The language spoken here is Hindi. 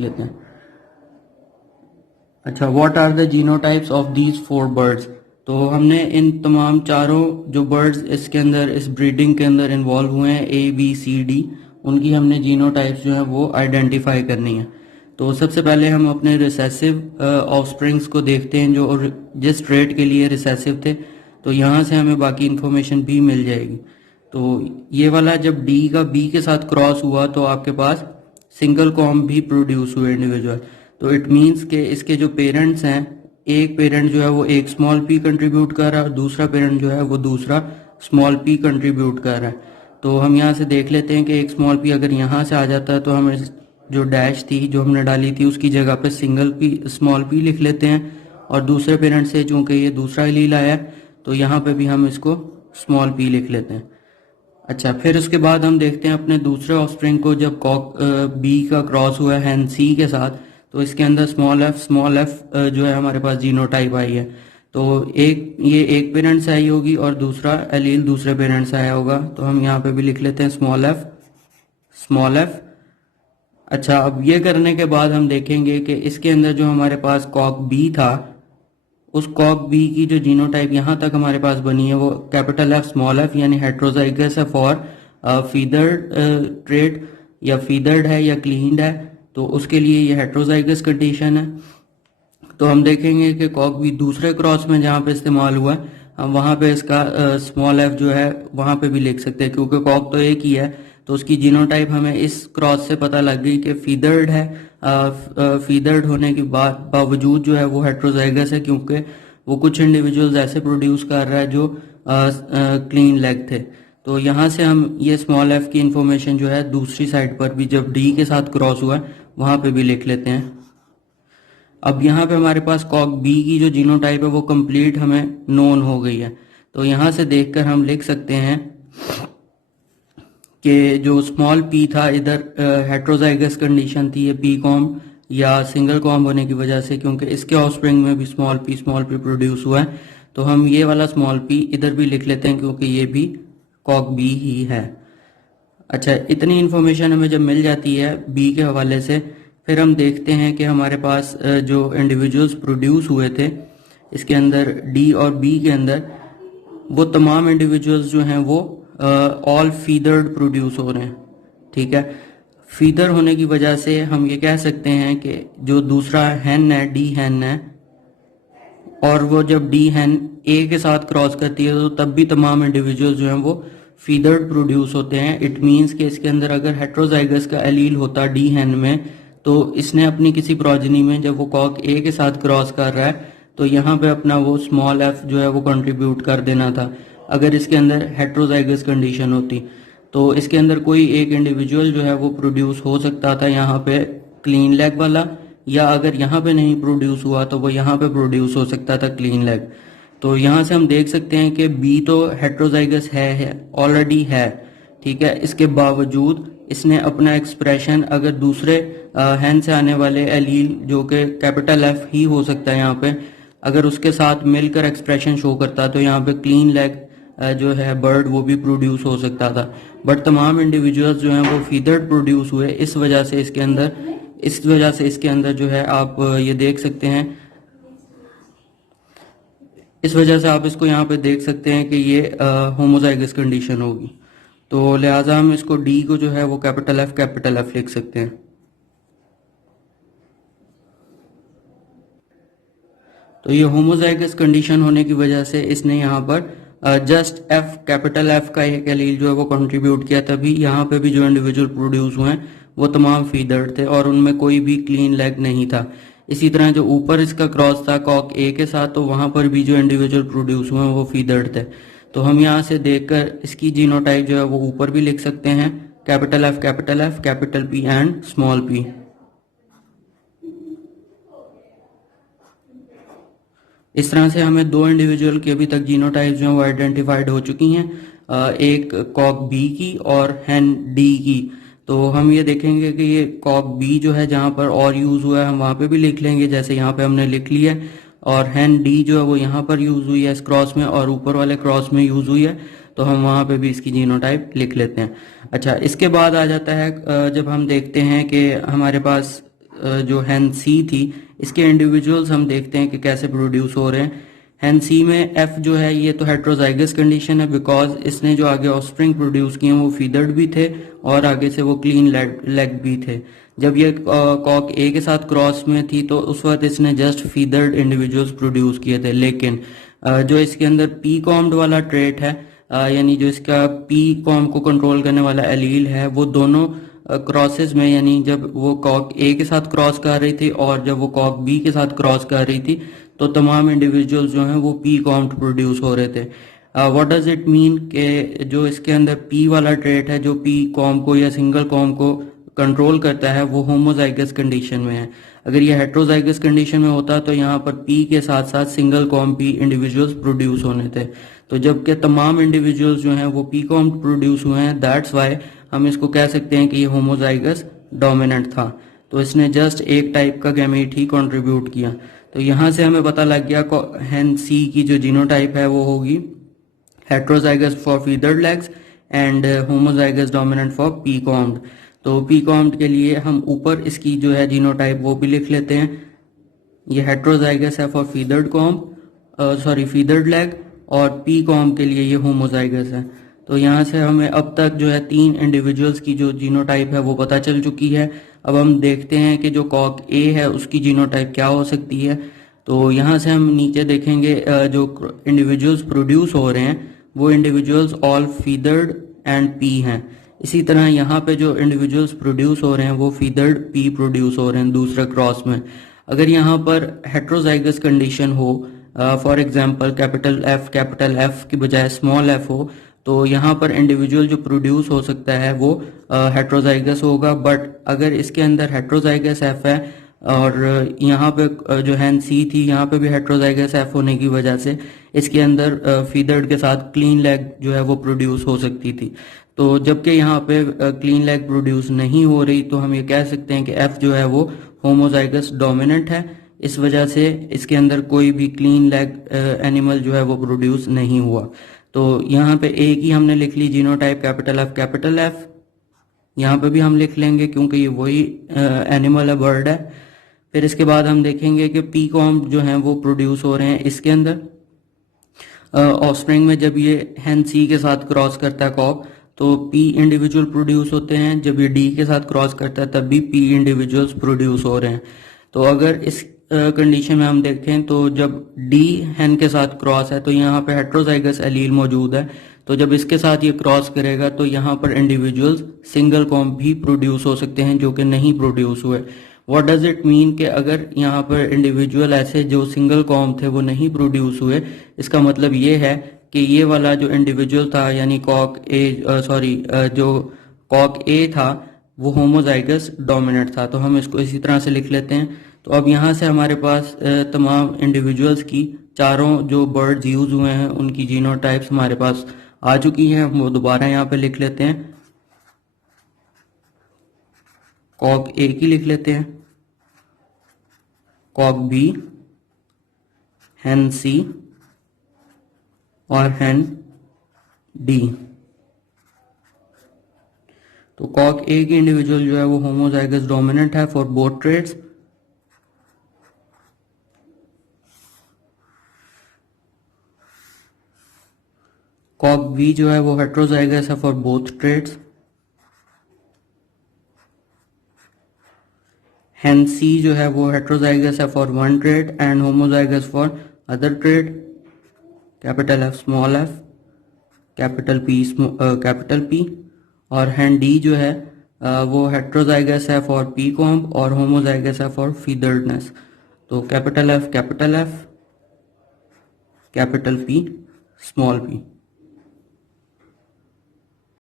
लिख लेते हैं। अच्छा, what are the genotypes of these 4 birds. तो हमने इन तमाम चारों जो बर्ड्स इसके अंदर इस ब्रीडिंग के अंदर इन्वॉल्व हुए हैं A B C D, उनकी हमने जीनोटाइप्स जो है वो आइडेंटिफाई करनी है। तो सबसे पहले हम अपने रिसेसिव ऑफस्प्रिंग्स को देखते हैं जो जिस ट्रेट के लिए रिसेसिव थे, तो यहाँ से हमें बाकी इंफॉर्मेशन भी मिल जाएगी। तो ये वाला जब D का B के साथ क्रॉस हुआ तो आपके पास सिंगल कॉम भी प्रोड्यूस हुए इंडिविजुअल। तो इट मीन्स के इसके जो पेरेंट्स हैं, एक पेरेंट जो है वो एक स्मॉल p कंट्रीब्यूट कर रहा है और दूसरा पेरेंट जो है वो दूसरा स्मॉल p कंट्रीब्यूट कर रहा है। तो हम यहाँ से देख लेते हैं कि एक स्मॉल p अगर यहाँ से आ जाता है तो हमें जो डैश थी जो हमने डाली थी उसकी जगह पे सिंगल p स्मॉल p लिख लेते हैं, और दूसरे पेरेंट से चूंकि ये दूसरा एलील आया है तो यहाँ पे भी हम इसको स्मॉल p लिख लेते हैं। अच्छा, फिर उसके बाद हम देखते हैं अपने दूसरे ऑफस्प्रिंग को, जब कॉक बी का क्रॉस हुआ है हैन सी के साथ, तो इसके अंदर स्मॉल एफ जो है हमारे पास जीनोटाइप आई है। तो ये एक पेरेंट से आई होगी और दूसरा एलील दूसरे पेरेंट से आया होगा, तो हम यहाँ पे भी लिख लेते हैं स्मॉल एफ। अच्छा, अब ये करने के बाद हम देखेंगे कि इसके अंदर जो हमारे पास कॉक बी था, उस कॉक बी की जो जीनोटाइप यहाँ तक हमारे पास बनी है वो कैपिटल एफ स्मॉल एफ यानी हेट्रोजाइगस है फॉर फीदर्ड ट्रेट, या फीदर्ड है या क्लीन्ड है, तो उसके लिए ये हेट्रोजाइगस कंडीशन है। तो हम देखेंगे कि कॉक बी दूसरे क्रॉस में जहाँ पे इस्तेमाल हुआ है, हम वहाँ पे इसका स्मॉल एफ जो है वहाँ पे भी लिख सकते हैं, क्योंकि कॉक तो एक ही है तो उसकी जीनोटाइप हमें इस क्रॉस से पता लग गई कि फीदर्ड है। फीदर्ड होने के बावजूद जो है वो हेट्रोजाइगस है, क्योंकि वो कुछ इंडिविजुअल्स ऐसे प्रोड्यूस कर रहा है जो क्लीन लेग थे। तो यहाँ से हम ये स्मॉल एफ की इंफॉर्मेशन जो है दूसरी साइड पर भी जब डी के साथ क्रॉस हुआ है वहाँ पे भी लिख लेते हैं। अब यहाँ पे हमारे पास कॉक बी की जो जीनोटाइप है वो कंप्लीट हमें नोन हो गई है। तो यहाँ से देखकर हम लिख सकते हैं कि जो स्मॉल पी था इधर हेट्रोजाइगस कंडीशन थी, ये पी कॉम या सिंगल कॉम होने की वजह से, क्योंकि इसके ऑफस्प्रिंग में भी स्मॉल पी प्रोड्यूस हुआ है, तो हम ये वाला स्मॉल पी इधर भी लिख लेते हैं क्योंकि ये भी कॉक बी ही है। अच्छा, इतनी इन्फॉर्मेशन हमें जब मिल जाती है बी के हवाले से, फिर हम देखते हैं कि हमारे पास जो इंडिविजुअल्स प्रोड्यूस हुए थे इसके अंदर डी और बी के अंदर, वो तमाम इंडिविजुअल्स जो हैं वो ऑल फीदर्ड प्रोड्यूस हो रहे हैं। ठीक है, फीदर होने की वजह से हम ये कह सकते हैं कि जो दूसरा हैन है, डी हैन है, और वो जब डी हैन ए के साथ क्रॉस करती है तो तब भी तमाम इंडिविजुअल्स जो हैं वो फीदर्ड प्रोड्यूस होते हैं। इट मीन्स कि इसके अंदर अगर हेट्रोजाइगस का एलील होता डी हैन में, तो इसने अपनी किसी प्रोजनी में जब वो कॉक ए के साथ क्रॉस कर रहा है तो यहाँ पे अपना वो स्मॉल एफ जो है वो कंट्रीब्यूट कर देना था। अगर इसके अंदर हेट्रोजाइगस कंडीशन होती तो इसके अंदर कोई एक इंडिविजुअल जो है वो प्रोड्यूस हो सकता था यहाँ पे क्लीन लेग वाला, या अगर यहाँ पे नहीं प्रोड्यूस हुआ तो वो यहाँ पे प्रोड्यूस हो सकता था क्लीन लेग। तो यहाँ से हम देख सकते हैं कि बी तो हेट्रोजाइगस है ऑलरेडी है। ठीक है, इसके बावजूद इसने अपना एक्सप्रेशन अगर दूसरे हैन से आने वाले एलील जो कि कैपिटल एफ ही हो सकता है यहाँ पे, अगर उसके साथ मिलकर एक्सप्रेशन शो करता तो यहाँ पे क्लीन लेग जो है बर्ड वो भी प्रोड्यूस हो सकता था। बट तमाम इंडिविजुअल्स जो हैं वो फीदर्ड प्रोड्यूस हुए, इस वजह से इसके अंदर जो है आप ये देख सकते हैं, इस वजह से आप इसको यहाँ पे देख सकते हैं कि ये होमोजाइगस कंडीशन होगी। तो लिहाजा हम इसको डी को जो है वो कैपिटल एफ लिख सकते हैं। तो ये होमोजाइगस कंडीशन होने की वजह से इसने यहाँ पर जस्ट एफ कैपिटल एफ का एक एलील जो है वो कंट्रीब्यूट किया, तभी यहाँ पे भी जो इंडिविजुअल प्रोड्यूस हुए हैं वो तमाम फीदर्ड थे और उनमें कोई भी क्लीन लेग नहीं था। इसी तरह जो ऊपर इसका क्रॉस था कॉक ए के साथ, तो वहां पर भी जो इंडिविजुअल प्रोड्यूस हुए हैं वो फीदर्ड थे। तो हम यहाँ से देखकर इसकी जीनोटाइप जो है वो ऊपर भी लिख सकते हैं, capital F capital P and small P. इस तरह से हमें दो इंडिविजुअल की अभी तक जीनोटाइप जो है वो आइडेंटिफाइड हो चुकी हैं, एक कॉक बी की और हैन डी की। तो हम ये देखेंगे कि ये कॉक बी जो है जहाँ पर और यूज हुआ है हम वहाँ पे भी लिख लेंगे, जैसे यहाँ पे हमने लिख लिया है, और हैन डी जो है वो यहाँ पर यूज हुई है इस क्रॉस में और ऊपर वाले क्रॉस में यूज हुई है, तो हम वहाँ पे भी इसकी जीनोटाइप लिख लेते हैं। अच्छा, इसके बाद आ जाता है जब हम देखते हैं कि हमारे पास जो हैन सी थी इसके इंडिविजुअल्स हम देखते हैं कि कैसे प्रोड्यूस हो रहे हैं। हैन सी में एफ जो है ये तो हेट्रोजाइगस कंडीशन है, बिकॉज इसने जो आगे ऑफस्प्रिंग प्रोड्यूस किए वो फीदर्ड भी थे और आगे से वो क्लीन लेग भी थे। जब ये कॉक ए के साथ क्रॉस में थी तो उस वक्त इसने जस्ट फीदर्ड इंडिविजुअल्स प्रोड्यूस किए थे। लेकिन जो इसके अंदर पी कॉम्ड वाला ट्रेट है, यानी जो इसका पी कॉम को कंट्रोल करने वाला एलील है, वो दोनों क्रॉसेस में, यानी जब वो कॉक ए के साथ क्रॉस कर रही थी और जब वो कॉक बी के साथ क्रॉस कर रही थी तो तमाम इंडिविजुअल्स जो हैं वो पी कॉम्ड प्रोड्यूस हो रहे थे। व्हाट डज इट मीन कि जो इसके अंदर पी वाला ट्रेट है जो पी कॉम को या सिंगल कॉम को कंट्रोल करता है वो होमोजाइगस कंडीशन में है। अगर ये हेट्रोजाइगस कंडीशन में होता तो यहाँ पर पी के साथ साथ single com P individuals produce होने थे। तो जबकि तमाम इंडिविजुअल्स जो हैं वो पी कॉम प्रोड्यूस हुए हैं, दैट्स वाई हम इसको कह सकते हैं कि ये होमोजाइगस डोमिनेंट था। तो इसने जस्ट एक टाइप का गैमेट ही कंट्रीब्यूट किया। तो यहाँ से हमें पता लग गया हैन सी की जो जीनोटाइप है वो होगी heterozygous for feathered legs and homozygous dominant for pea combed. तो पी कॉम्ड के लिए हम ऊपर इसकी जो है जीनोटाइप वो भी लिख लेते हैं। ये हेट्रोजाइगस है फॉर फीदर्ड फीदर्ड लेग, और पी कॉम के लिए ये होमोजाइगस है। तो यहाँ से हमें अब तक जो है 3 इंडिविजुअल्स की जो जीनोटाइप है वो पता चल चुकी है। अब हम देखते हैं कि जो कॉक ए है उसकी जीनोटाइप क्या हो सकती है। तो यहाँ से हम नीचे देखेंगे जो इंडिविजुअल्स प्रोड्यूस हो रहे हैं वो इंडिविजुअल्स ऑल फीदर्ड एंड पी हैं। इसी तरह यहाँ पे जो इंडिविजुअल्स प्रोड्यूस हो रहे हैं वो फीदर्ड पी प्रोड्यूस हो रहे हैं दूसरे क्रॉस में। अगर यहाँ पर हेट्रोजाइगस कंडीशन हो, फॉर एग्जांपल कैपिटल एफ की बजाय स्मॉल एफ हो, तो यहाँ पर इंडिविजुअल जो प्रोड्यूस हो सकता है वो हेट्रोजाइगस होगा। बट अगर इसके अंदर हेट्रोजाइगस एफ है और यहाँ पे जो हैन सी थी यहाँ पे भी हेट्रोजाइगस एफ होने की वजह से इसके अंदर फीदर्ड के साथ क्लीन लेग जो है वो प्रोड्यूस हो सकती थी। तो जबकि यहाँ पे क्लीन लेग प्रोड्यूस नहीं हो रही तो हम ये कह सकते हैं कि एफ जो है वो होमोजाइगस डोमिनेंट है। इस वजह से इसके अंदर कोई भी क्लीन लेग एनिमल जो है वो प्रोड्यूस नहीं हुआ। तो यहाँ पे ए की हमने लिख ली जीनोटाइप कैपिटल एफ, यहाँ पे भी हम लिख लेंगे क्योंकि ये वही एनिमल है, बर्ड है। फिर इसके बाद हम देखेंगे कि पी कॉम जो हैं वो प्रोड्यूस हो रहे हैं इसके अंदर ऑफस्प्रिंग में। जब ये हैन सी के साथ क्रॉस करता है कॉक तो पी इंडिविजुअल प्रोड्यूस होते हैं, जब ये डी के साथ क्रॉस करता है तब भी पी इंडिविजुअल्स प्रोड्यूस हो रहे हैं। तो अगर इस कंडीशन में हम देखें तो जब डी हैन के साथ क्रॉस है तो यहाँ पे हेट्रोजाइगस एलील मौजूद है, तो जब इसके साथ ये क्रॉस करेगा तो यहाँ पर इंडिविजुअल्स सिंगल कॉम भी प्रोड्यूस हो सकते हैं जो कि नहीं प्रोड्यूस हुए। व्हाट डज इट मीन कि अगर यहाँ पर इंडिविजुअल ऐसे जो सिंगल कॉम थे वो नहीं प्रोड्यूस हुए, इसका मतलब ये है कि ये वाला जो इंडिविजुअल था यानी जो कॉक ए था वो होमोजाइगस डोमिनेंट था। तो हम इसको इसी तरह से लिख लेते हैं। तो अब यहाँ से हमारे पास तमाम इंडिविजुअल्स की चारों जो बर्ड्स यूज हुए हैं उनकी जीनोटाइप्स हमारे पास आ चुकी हैं। हम वो दोबारा यहाँ पे लिख लेते हैं। कॉक ए की लिख लेते हैं, कॉक बी, हैन सी और हैन डी। तो कॉक ए की इंडिविजुअल जो है वो होमोजाइगस डोमिनेंट है for both traits. Cock B जो है वो हेट्रोजाइगस है for both traits. Hen C जो है वो हेट्रोजाइगस है for one trait and homozygous for other trait. Capital F small F, capital P. और हैन डी जो है वो हेट्रोजाइगस है फॉर पी कॉम्ब और होमोजाइगस है फॉर फीदर्डनेस। तो capital F, capital P, small P.